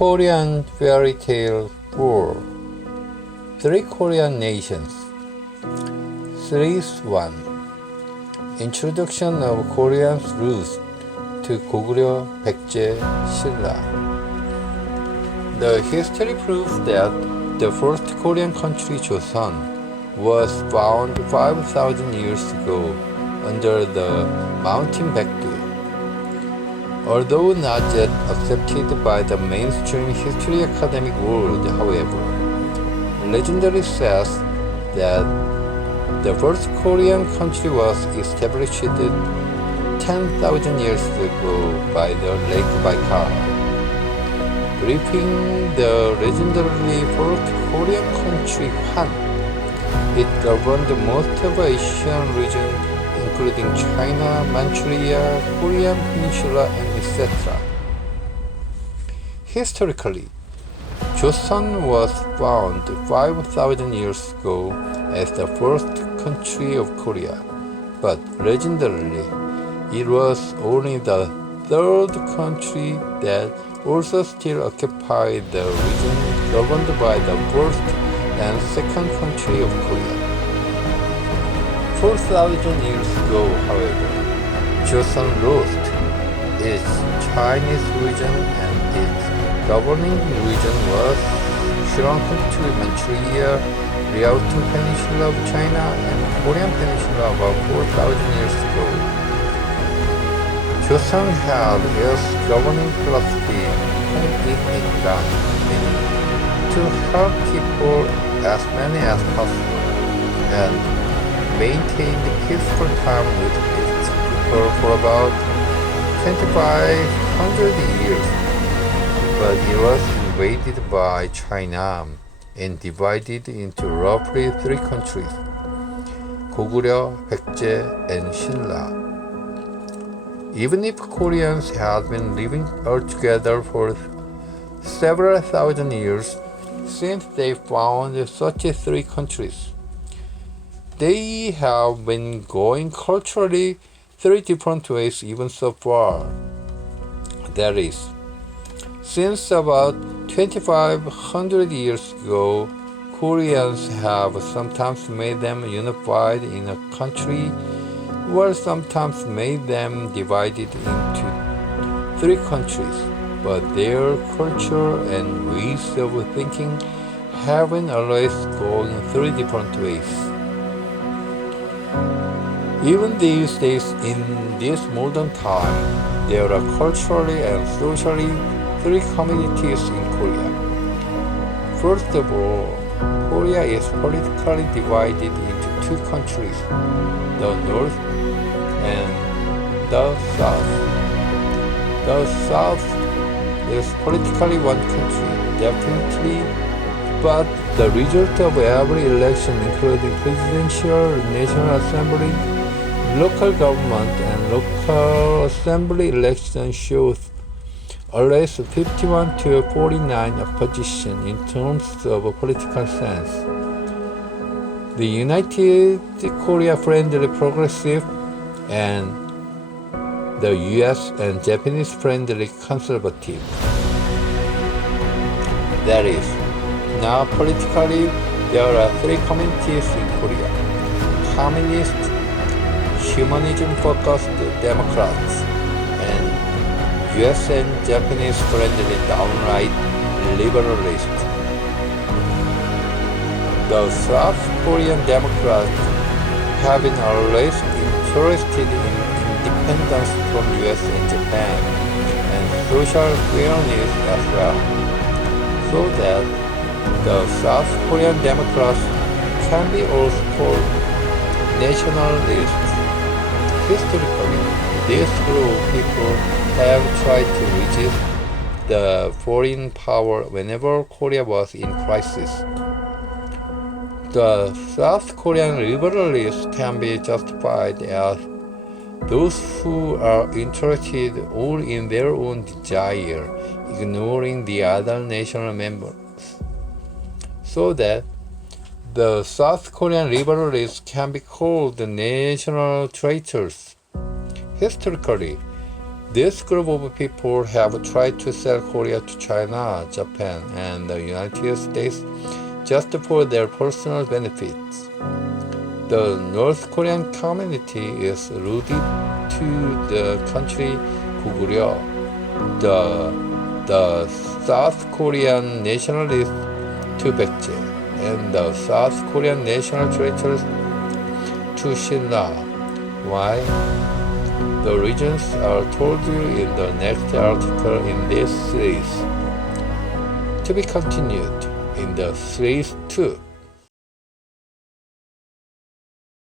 Korean Fairy Tale 4 Three Korean Nations Series 1 Introduction of Korean's Roots to Goguryeo, Baekje, 신라. The history proves that the first Korean country, Joseon, was found 5,000 years ago under the mountain Baekdu. Although not yet accepted by the mainstream history academic world, however, legendary says that the first Korean country was established 10,000 years ago by the Lake Baikal. Briefing the legendary first Korean country, Han, it governed most of the Asian region, including China, Manchuria, Korean Peninsula, and etc. Historically, Joseon was found 5,000 years ago as the first country of Korea, but legendarily, it was only the third country that also still occupied the region governed by the first and second country of Korea. 4,000 years ago, however, Joseon lost its Chinese region and its governing region was shrunken to Manchuria, Liaotung Peninsula of China, and Korean Peninsula about 4,000 years ago. Joseon had its governing philosophy, Hong-ik-in-gan, meaning to help people as many as possible, and maintained peaceful time with its people for about 2,500 years, but it was invaded by China and divided into roughly three countries, Goguryeo, Baekje, and 신라. Even if Koreans had been living altogether for several thousand years since they found such three countries, they have been going culturally three different ways even so far. That is, since about 2,500 years ago, Koreans have sometimes made them unified in a country, or sometimes made them divided into three countries, but their culture and ways of thinking haven't always gone three different ways. Even these days, in this modern time, there are culturally and socially three communities in Korea. First of all, Korea is politically divided into two countries, the North and the South. The South is politically one country, definitely, but the result of every election, including presidential, national assembly, local government, and local assembly election, shows always 51 to 49 opposition in terms of political sense. The United Korea Friendly Progressive and the US and Japanese Friendly Conservative. That is, now politically, there are three communities in Korea: Communist, Humanism-focused Democrats, and US and Japanese friendly downright liberalists. The South Korean Democrats have been always interested in independence from US and Japan, and social fairness as well, so that the South Korean Democrats can be also called nationalists. Historically, this group of people have tried to resist the foreign power whenever Korea was in crisis. The South Korean liberalists can be justified as those who are interested only in their own desire, ignoring the other national members, so that the South Korean liberalists can be called national traitors. Historically, This group of people have tried to sell Korea to China, Japan, and the United States just for their personal benefits. The North Korean community is rooted to the country Goguryeo. The South Korean nationalist to Baekje and the South Korean national traitors to Shinra. Why? The reasons are told you in the next article in this series. To be continued in the series 2.